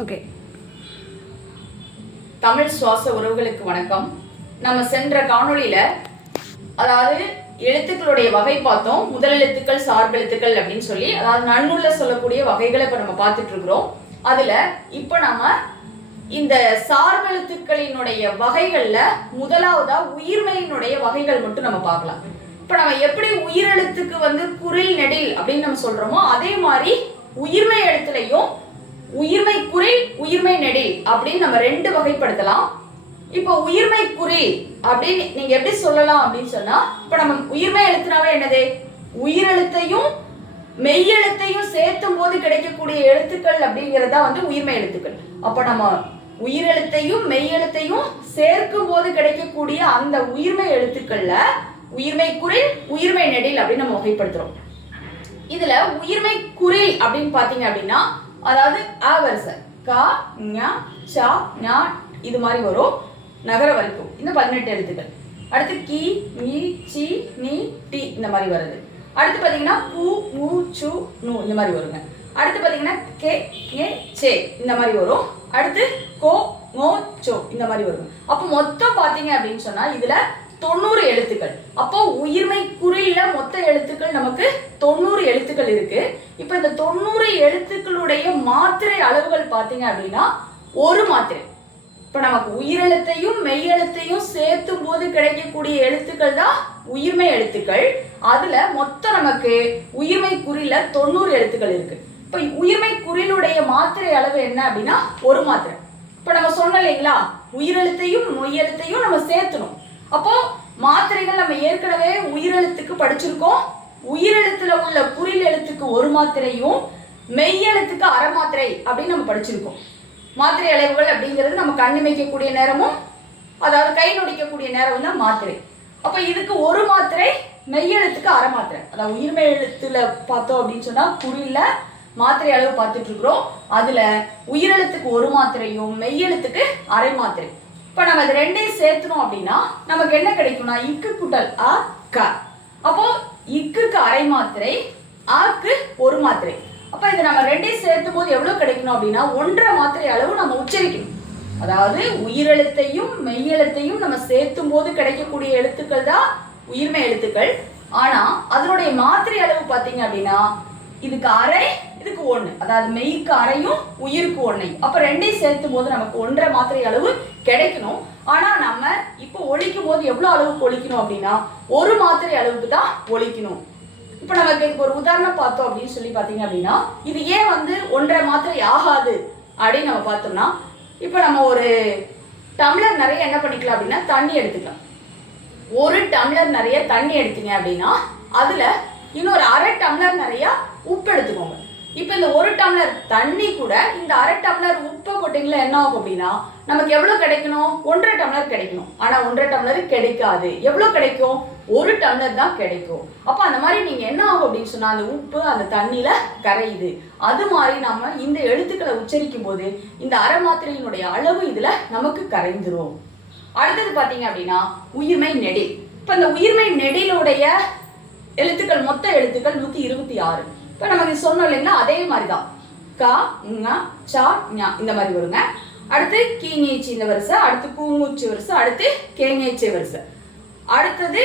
Okay Tamil சுவாச உறவுகளுக்கு வணக்கம். நம்ம சென்ற காணொளியில அதாவது எழுத்துக்களுடைய வகை பார்த்தோம். முதல் எழுத்துக்கள் சார்பெழுத்துக்கள் அப்படின்னு சொல்லி அதாவது நன்னுள்ள சொல்லக்கூடிய வகைகளை இப்ப நம்ம பார்த்துட்டு இருக்கிறோம். அதுல இப்ப நாம இந்த சார்பெழுத்துக்களினுடைய வகைகள்ல முதலாவதா உயிர்மையினுடைய வகைகள் மட்டும் நம்ம பார்க்கலாம். இப்ப நம்ம எப்படி உயிரெழுத்துக்கு வந்து குரில் நெடில் அப்படின்னு நம்ம சொல்றோமோ அதே மாதிரி உயிர்மை எழுத்துலையும் உயிர்மை குரில் உயிர்மை நெடில் அப்படின்னு நம்ம ரெண்டு வகைப்படுத்தலாம். இப்போ உயிர்மை குரில் அப்படின்னு நீங்க எப்படி சொல்லலாம் அப்படின்னு சொன்னா இப்போ நம்ம உயிர்மை எழுத்துனாவே என்னது? உயிரெழுத்தையும் மெய்யெழுத்தையும் சேர்த்தும் போது கிடைக்கக்கூடிய எழுத்துக்கள் அப்படிங்கிறது தான் வந்து உயிர்மை எழுத்துக்கள். அப்போ நம்ம உயிரெழுத்தையும் மெய்யெழுத்தையும் சேர்க்கும் போது கிடைக்கக்கூடிய அந்த உயிர்மை எழுத்துக்கள்ல உயிர்மை குரில் உயிர்மை நெடில் அப்படின்னு நம்ம வகைப்படுத்துறோம். இதுல உயிர்மை குரில் அப்படின்னு பாத்தீங்க அப்படின்னா அதாவது அ வரிசை. கா ஞ சா ஞா இது மாதிரி வரும். நகர வரைக்கும். இந்த பதினெட்டு எழுத்துக்கள். அடுத்து கி மீ சி நீ டி இந்த மாதிரி வருது. அடுத்து பார்த்தீங்கன்னா பூ மூ சு நூ இந்த மாதிரி வருங்க. அடுத்து பார்த்தீங்கன்னா கே ஏ சே இந்த மாதிரி வரும். அடுத்து கோ மோ சோ இந்த மாதிரி வரும். அப்போ மொத்தம் பார்த்தீங்க அப்படின்னு சொன்னால் இதில் தொண்ணூறு எழுத்துக்கள். அப்போ உயிர்மை குறியில மொத்த எழுத்துக்கள் நமக்கு தொண்ணூறு எழுத்துக்கள் இருக்கு. இப்போ இந்த தொண்ணூறு எழுத்து எழுத்துக்களுடைய மாத்திரை அளவுகள் பார்த்தீங்க அப்படின்னா ஒரு மாத்திரை. இப்போ நமக்கு உயிரெழுத்தையும் மெய்யெழுத்தையும் சேர்த்தும் போது கிடைக்கக்கூடிய எழுத்துக்கள் தான் உயிர்மை எழுத்துக்கள். அதுல மொத்தம் நமக்கு உயிர்மை குறியில தொண்ணூறு எழுத்துக்கள் இருக்கு. இப்போ உயிர்மை குறியிலுடைய மாத்திரை அளவு என்ன அப்படின்னா ஒரு மாத்திரை. இப்போ நம்ம சொன்னோம் இல்லைங்களா? உயிரெழுத்தையும் மொய்யெழுத்தையும் நம்ம சேர்த்தணும். அப்போ மாத்திரைகள் நம்ம ஏற்கனவே உயிரெழுத்துக்கு படிச்சிருக்கோம். உயிரெழுத்துல உள்ள குறில் எழுத்துக்கு ஒரு மாத்திரையும் மெய்யெழுத்துக்கு அரை மாத்திரை அப்படின்னு நம்ம படிச்சிருக்கோம். மாத்திரை அளவுகள் அப்படிங்கிறது நம்ம கண்ணிமைக்கக்கூடிய நேரமும் அதாவது கை நொடிக்கக்கூடிய நேரம் தான் மாத்திரை. அப்போ இதுக்கு ஒரு மாத்திரை மெய்யெழுத்துக்கு அரை மாத்திரை அதாவது உயிர்மெய் எழுத்துல பார்த்தோம் அப்படின்னு சொன்னா குறியில மாத்திரை அளவு பார்த்துட்டு இருக்கிறோம். அதுல உயிரெழுத்துக்கு ஒரு மாத்திரையும் மெய்யெழுத்துக்கு அரை மாத்திரை. இப்போ நம்ம இது ரெண்டையும் சேர்த்தணும் அப்படின்னா நமக்கு என்ன கிடைக்கும்னா இக்கு குட்டல் அ க. அப்போ இக்குக்கு அரை மாத்திரை ஆக்கு ஒரு மாத்திரை. அப்போ இது நம்ம ரெண்டையும் சேர்த்தும் போது எவ்வளோ கிடைக்கணும் அப்படின்னா ஒன்றரை மாத்திரை அளவு நம்ம உச்சரிக்கணும். அதாவது உயிரெழுத்தையும் மெய்யெழுத்தையும் நம்ம சேர்த்தும் போது கிடைக்கக்கூடிய எழுத்துக்கள் தான் உயிர்மை எழுத்துக்கள். ஆனா அதனுடைய மாத்திரை அளவு பார்த்தீங்க அப்படின்னா இதுக்கு அரை இதுக்கு ஒண்ணு. அதாவது மெய்க்கு அரையும் உயிருக்கு ஒன்றையும் அப்ப ரெண்டையும் சேர்த்தும் போது நமக்கு ஒன்றரை மாத்திரை அளவு கிடைக்கணும். ஆனா நம்ம இப்போ ஒழிக்கும் போது எவ்வளவு அளவுக்கு ஒழிக்கணும் அப்படின்னா ஒரு மாத்திரை அளவுக்கு தான் ஒழிக்கணும். இப்போ நமக்கு இதுக்கு ஒரு உதாரணம் பார்த்தோம் அப்படின்னு சொல்லி பார்த்தீங்க அப்படின்னா இது ஏன் வந்து ஒன்றரை மாத்திரை ஆகாது அப்படின்னு நம்ம பார்த்தோம்னா இப்போ நம்ம ஒரு டம்ளர் நிறைய என்ன பண்ணிக்கலாம் அப்படின்னா தண்ணி எடுத்துக்கலாம். ஒரு டம்ளர் நிறைய தண்ணி எடுத்தீங்க அப்படின்னா அதில் இன்னொரு அரை டம்ளர் நிறைய உப்பு எடுத்துக்கோங்க. இப்போ இந்த ஒரு டம்ளர் தண்ணி கூட இந்த அரை டம்ளர் உப்பை போட்டிங்களா என்ன ஆகும் அப்படின்னா நமக்கு எவ்வளோ கிடைக்கணும்? ஒன்றரை டம்ளர் கிடைக்கணும். ஆனால் ஒன்றரை டம்ளர் கிடைக்காது. எவ்வளோ கிடைக்கும்? ஒரு டம்ளர் தான் கிடைக்கும். அப்போ அந்த மாதிரி நீங்கள் என்ன ஆகும் அப்படின்னு சொன்னால் அந்த உப்பு அந்த தண்ணியில் கரையுது. அது மாதிரி நம்ம இந்த எழுத்துக்களை உச்சரிக்கும் போது இந்த அரை மாத்திரையினுடைய அளவு இதில் நமக்கு கரைந்துரும். அடுத்தது பார்த்தீங்க அப்படின்னா உயிர்மை நெடில். இப்போ இந்த உயிர்மை நெடிலுடைய எழுத்துக்கள் மொத்த எழுத்துக்கள் நூற்றி இருபத்தி ஆறு. இப்போ நமக்கு சொன்னோம் இல்லைங்களா அதே மாதிரி தான் கா சா ஞா இந்த மாதிரி வருங்க. அடுத்து கீங்கேச்சி இந்த வரிசை அடுத்து கூங்கூச்சி வரிசை அடுத்து கேங்கேச்சி வரிசை. அடுத்தது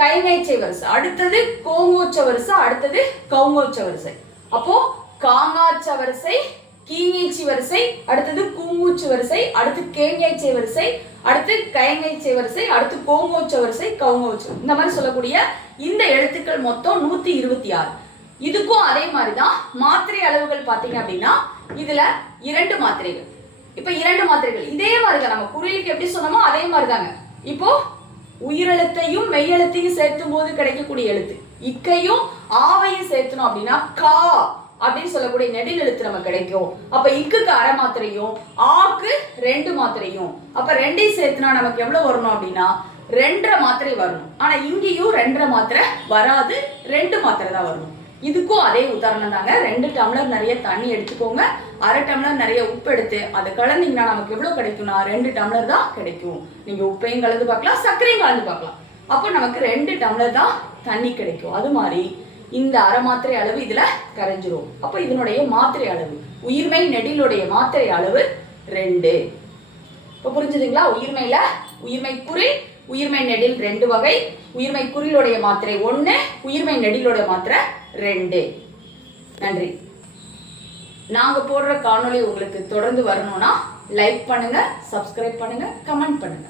கைநேச்சை வரிசை. அடுத்தது கோங்கோச்ச வரிசை அடுத்தது கவுங்கோச்ச வரிசை. அப்போ காங்காச்ச வரிசை கீங்கேச்சி வரிசை அடுத்தது கூங்கூச்சி வரிசை அடுத்து கேங்கேச்சை வரிசை அடுத்து கயங்கேச்சை வரிசை அடுத்து கோங்கோச்ச வரிசை கவுங்கோச்சு இந்த மாதிரி சொல்லக்கூடிய இந்த எழுத்துக்கள் மொத்தம் நூத்தி இருபத்தி ஆறு. இதுக்கும் அதே மாதிரி தான் மாத்திரை அளவுகள் பார்த்தீங்க அப்படின்னா இதுல இரண்டு மாத்திரைகள். இப்போ இரண்டு மாத்திரைகள். இதே மாதிரி தான் நம்ம குறியலுக்கு எப்படி சொன்னோமோ அதே மாதிரி தாங்க இப்போ உயிரெழுத்தையும் மெய்யெழுத்தையும் சேர்த்தும் போது கிடைக்கக்கூடிய எழுத்து. இக்கையும் ஆவையும் சேர்த்தணும் அப்படின்னா கா அப்படின்னு சொல்லக்கூடிய நெடில் எழுத்து நமக்கு கிடைக்கும். அப்ப இக்குக்கு அரை மாத்திரையும் ஆக்கு ரெண்டு மாத்திரையும். அப்ப ரெண்டையும் சேர்த்துனா நமக்கு எவ்வளவு வரணும் அப்படின்னா ரெண்டரை மாத்திரை வரணும். ஆனா இங்கேயும் ரெண்டரை மாத்திரை வராது ரெண்டு மாத்திரை தான் வரணும். இதுக்கும் அதே உதாரணம் தாங்க. ரெண்டு டம்ளர் நிறைய தண்ணி எடுத்துக்கோங்க. அரை டம்ளர் நிறைய உப்பு எடுத்து அதை கலந்தீங்கன்னா நமக்கு எவ்வளவு கிடைக்கும்னா ரெண்டு டம்ளர் தான் கிடைக்கும். நீங்க உப்பையும் கலந்து பார்க்கலாம் சர்க்கரையும் கலந்து பார்க்கலாம். அப்போ நமக்கு ரெண்டு டம்ளர் தான் தண்ணி கிடைக்கும். அது மாதிரி இந்த அரை மாத்திரை அளவு இதுல கரைஞ்சிரும். அப்போ இதனுடைய மாத்திரை அளவு உயிர்மை நெடிலுடைய மாத்திரை அளவு ரெண்டு. இப்போ புரிஞ்சுதுங்களா? உயிர்மையில உயிர்மை குறி உயிர்மை நெடில் ரெண்டு வகை உயிர்மை குரிலுடைய மாத்திரை ஒன்று உயிர்மை நெடிலுடைய மாத்திரை ரெண்டு. நன்றி. நாங்கள் போடுற காணொளி உங்களுக்கு தொடர்ந்து வரணும்னா லைக் பண்ணுங்க சப்ஸ்கிரைப் பண்ணுங்க கமெண்ட் பண்ணுங்க.